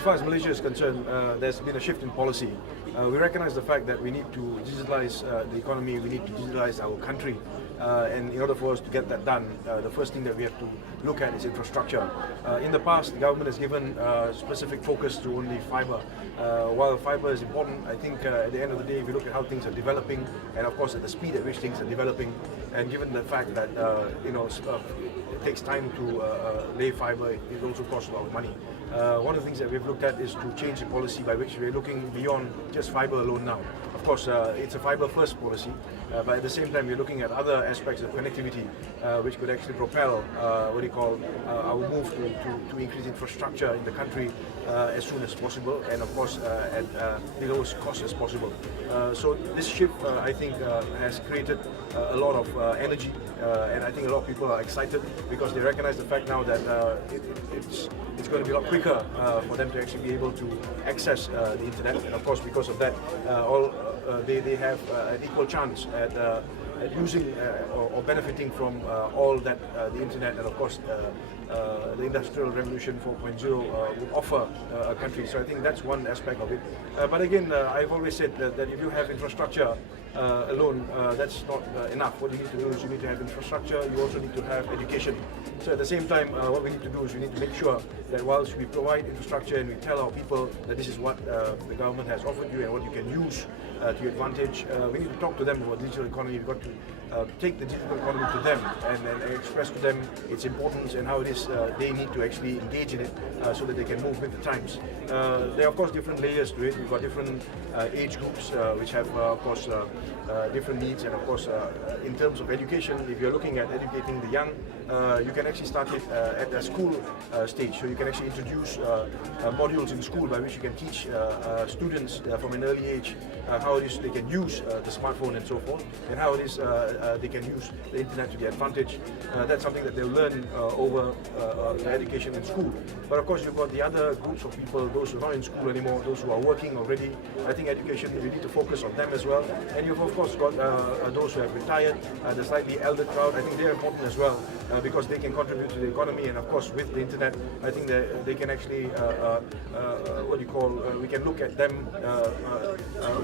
as far as Malaysia is concerned, there's been a shift in policy. We recognize the fact that we need to digitalize the economy, we need to digitalize our country. And in order for us to get that done, the first thing that we have to look at is infrastructure. In the past, the government has given specific focus to only fibre. While fibre is important, I think at the end of the day, if you look at how things are developing, and of course at the speed at which things are developing, and given the fact that it takes time to lay fibre, it also costs a lot of money. One of the things that we've looked at is to change the policy by which we're looking beyond just fibre alone now. Of course, it's a fibre-first policy, but at the same time, we're looking at other aspects of connectivity, which could actually propel our move to increase infrastructure in the country as soon as possible, and of course at the lowest cost as possible. So this shift, I think, has created a lot of energy, and I think a lot of people are excited because they recognize the fact now that it's going to be a lot quicker for them to actually be able to access the internet, and of course because of that, they have an equal chance at using or benefiting from all that the internet and of course the Industrial Revolution 4.0 would offer a country. So I think that's one aspect of it. But again, I've always said that if you have infrastructure alone, that's not enough. What you need to do is you need to have infrastructure, you also need to have education. So at the same time, what we need to do is we need to make sure that whilst we provide infrastructure and we tell our people that this is what the government has offered you and what you can use to your advantage, we need to talk to them about digital economy. We've got to take the digital economy to them and express to them its importance and how it is they need to actually engage in it so that they can move with the times. There are of course different layers to it. We've got different age groups which have of course different needs, and of course in terms of education, if you're looking at educating the young, you can actually start it at a school stage. So you can actually introduce modules in school by which you can teach students from an early age how it is they can use the smartphone and so forth, and how it is they can use the internet to their advantage. That's something that they'll learn over education in school. But of course you've got the other groups of people, those who are not in school anymore, those who are working already. I think education, we need to focus on them as well. And you've of course got those who have retired, the slightly elder crowd. I think they're important as well because they can contribute to the economy, and of course with the internet, I think they can actually, we can look at them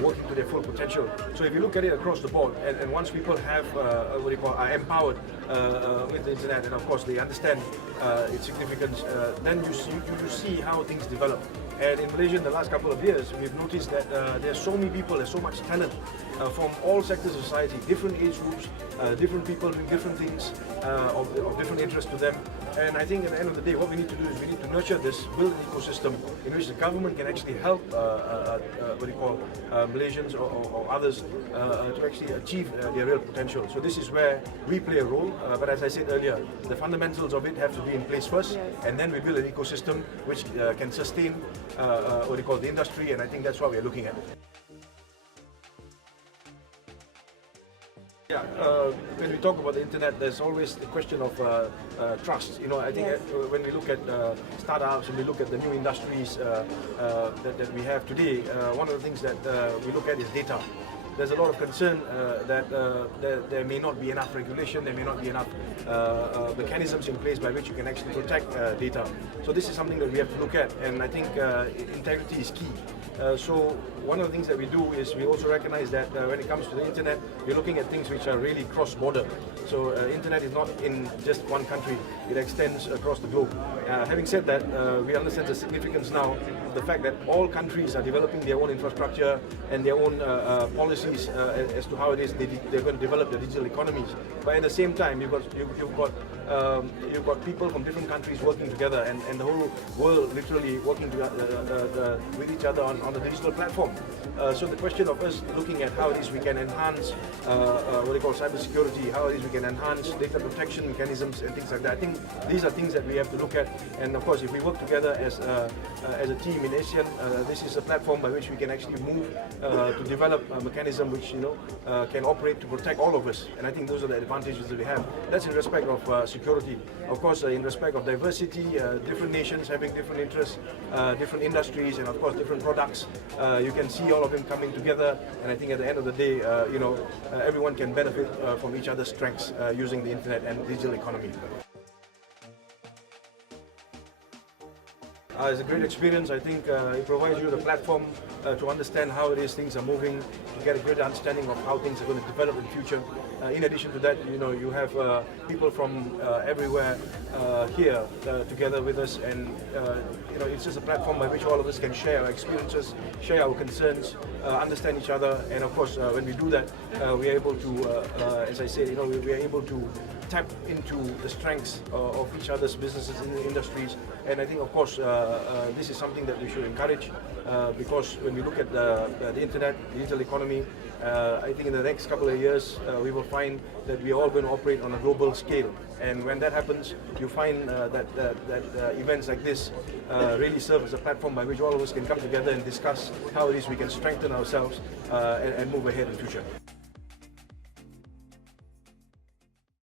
working to their full potential. So if you look at it across the board, and once people have, are empowered with the internet, and of course they understand its significance, then you see how things develop. And in Malaysia in the last couple of years, we've noticed that there's so many people, there's so much talent from all sectors of society, different age groups, different people doing different things of different interests to them. And I think at the end of the day, what we need to do is we need to nurture this, build an ecosystem in which the government can actually help Malaysians or others to actually achieve their real potential. So this is where we play a role, but as I said earlier, the fundamentals of it have to be in place first, and then we build an ecosystem which can sustain the industry, and I think that's what we're looking at. Yeah, when we talk about the internet, there's always the question of trust. I think when we look at startups and we look at the new industries that we have today, one of the things that we look at is data. There's a lot of concern that there may not be enough regulation, there may not be enough mechanisms in place by which you can actually protect data. So this is something that we have to look at, and I think integrity is key. So one of the things that we do is we also recognize that when it comes to the internet, we're looking at things which are really cross-border. So internet is not in just one country, it extends across the globe. Having said that, we understand the significance now of the fact that all countries are developing their own infrastructure and their own policies as to how it is they're going to develop their digital economies. But at the same time, you've got people from different countries working together, and the whole world literally working together, with each other on the digital platform. So the question of us looking at how it is we can enhance cybersecurity, how it is we can enhance data protection mechanisms and things like that. I think these are things that we have to look at, and of course if we work together as a team in ASEAN, this is a platform by which we can actually move to develop a mechanism which can operate to protect all of us, and I think those are the advantages that we have. That's in respect of security. Of course, in respect of diversity, different nations having different interests, different industries, and of course different products. You can see all of them coming together, and I think at the end of the day, everyone can benefit from each other's strengths using the internet and digital economy. It's a great experience. I think it provides you the platform to understand how it is things are moving, to get a greater understanding of how things are going to develop in the future. In addition to that, you have people from everywhere here together with us, and it's just a platform by which all of us can share our experiences, share our concerns, understand each other, and of course, when we do that, we are able to, as I said, we are able to tap into the strengths of each other's businesses in the industries. And I think, of course, this is something that we should encourage because when we look at the internet, the digital economy, I think in the next couple of years we will find that we are all going to operate on a global scale. And when that happens, you find that events like this really serve as a platform by which all of us can come together and discuss how it is we can strengthen ourselves and move ahead in the future.